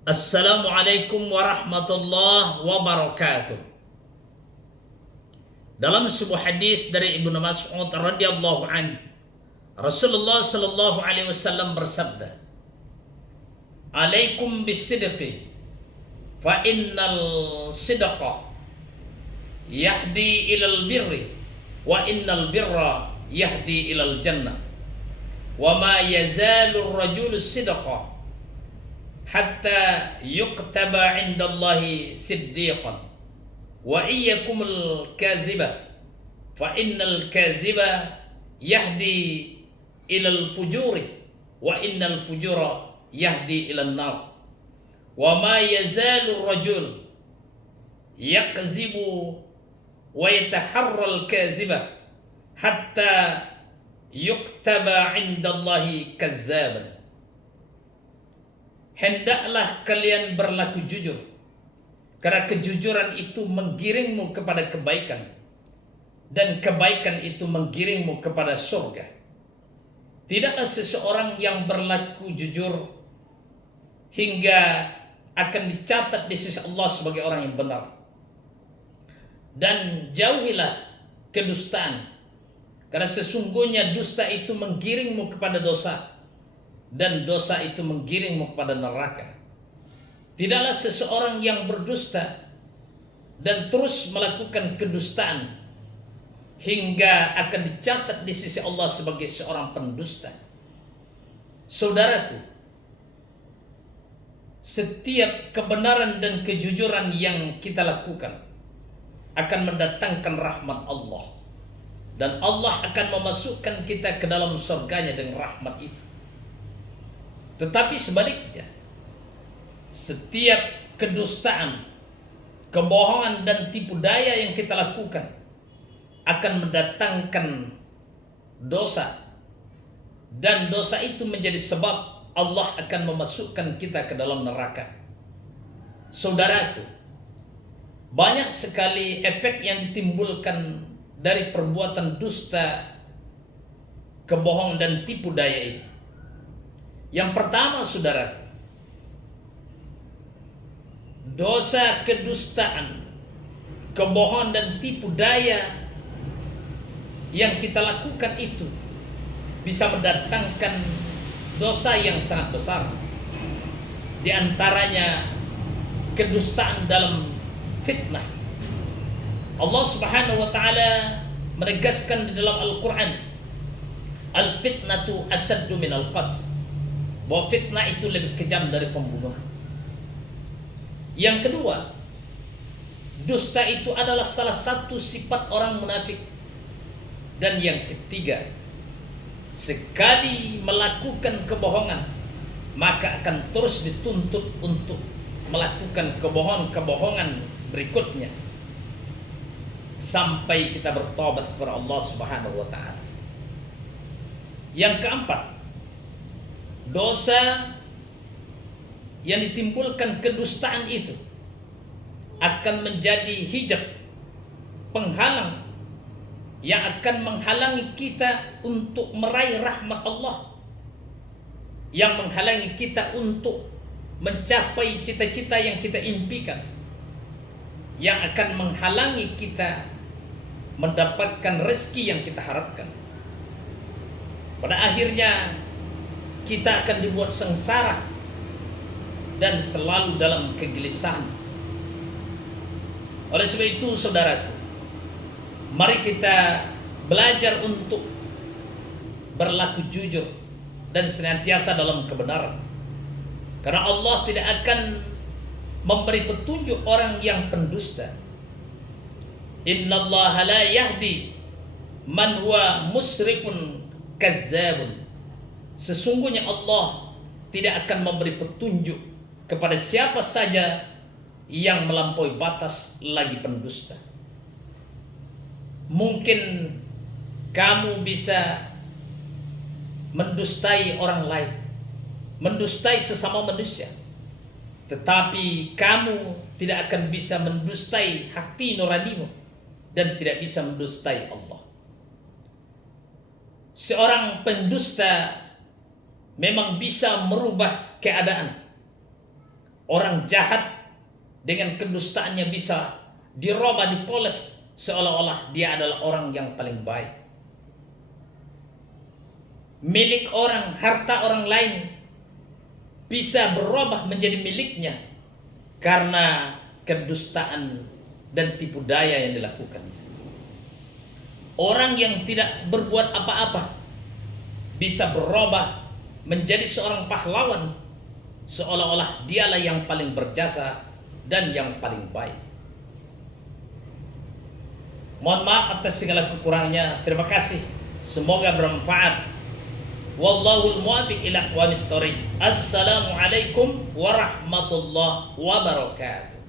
Assalamualaikum warahmatullahi wabarakatuh. Dalam sebuah hadis dari Ibnu Mas'ud radhiyallahu anhu, Rasulullah sallallahu alaihi wasallam bersabda, "Alaikum bisidqi, fa innal sidqa yahdi ilal birri, wa innal birra yahdi ilal jannah. Wa ma yazalu ar-rajulu sidqa hatta yuktaba indallahi siddiqan. Wa iyyakumul kaziba fa innal kaziba yahdi ilal fujuri wa innal fujura yahdi ilal nar. Wa ma yazalu rajul yakzibu wa yataharral kaziba hatta yuktaba indallahi kazzaban." Hendaklah kalian berlaku jujur, karena kejujuran itu menggiringmu kepada kebaikan, dan kebaikan itu menggiringmu kepada surga. Tidaklah seseorang yang berlaku jujur hingga akan dicatat di sisi Allah sebagai orang yang benar. Dan jauhilah kedustaan, karena sesungguhnya dusta itu menggiringmu kepada dosa, dan dosa itu menggiringmu kepada neraka. Tidaklah seseorang yang berdusta dan terus melakukan kedustaan hingga akan dicatat di sisi Allah sebagai seorang pendusta. Saudaraku, setiap kebenaran dan kejujuran yang kita lakukan akan mendatangkan rahmat Allah, dan Allah akan memasukkan kita ke dalam surganya dengan rahmat itu. Tetapi sebaliknya, setiap kedustaan, kebohongan dan tipu daya yang kita lakukan akan mendatangkan dosa, dan dosa itu menjadi sebab Allah akan memasukkan kita ke dalam neraka. Saudaraku, banyak sekali efek yang ditimbulkan dari perbuatan dusta, kebohongan dan tipu daya ini. Yang pertama, saudara, dosa kedustaan, kebohongan dan tipu daya yang kita lakukan itu bisa mendatangkan dosa yang sangat besar. Di antaranya kedustaan dalam fitnah. Allah Subhanahu wa taala menegaskan di dalam Al-Qur'an, "Al-fitnatu asyaddu minal qatl." Bahwa fitnah itu lebih kejam dari pembunuhan. Yang kedua, dusta itu adalah salah satu sifat orang munafik. Dan yang ketiga, sekali melakukan kebohongan, maka akan terus dituntut untuk melakukan kebohongan berikutnya sampai kita bertobat kepada Allah Subhanahu wa taala. Yang keempat, dosa yang ditimbulkan kedustaan itu akan menjadi hijab, penghalang yang akan menghalangi kita untuk meraih rahmat Allah, yang menghalangi kita untuk mencapai cita-cita yang kita impikan, yang akan menghalangi kita mendapatkan rezeki yang kita harapkan. Pada akhirnya kita akan dibuat sengsara dan selalu dalam kegelisahan. Oleh sebab itu, saudaraku, mari kita belajar untuk berlaku jujur dan senantiasa dalam kebenaran. Karena Allah tidak akan memberi petunjuk orang yang pendusta. Innallaha la yahdi man huwa musrifun kazzabun. Sesungguhnya Allah tidak akan memberi petunjuk kepada siapa saja yang melampaui batas lagi pendusta. Mungkin kamu bisa mendustai orang lain, mendustai sesama manusia, tetapi kamu tidak akan bisa mendustai hati nuranimu dan tidak bisa mendustai Allah. Seorang pendusta memang bisa merubah keadaan. Orang jahat dengan kedustaannya bisa dirubah, dipoles seolah-olah dia adalah orang yang paling baik. Milik orang, harta orang lain bisa berubah menjadi miliknya karena kedustaan dan tipu daya yang dilakukan. Orang yang tidak berbuat apa-apa bisa berubah menjadi seorang pahlawan seolah-olah dialah yang paling berjasa dan yang paling baik. Mohon maaf atas segala kekurangannya. Terima kasih. Semoga bermanfaat. Wallahul muwaffiq ila aqwamit thoriq. Assalamualaikum warahmatullahi wabarakatuh.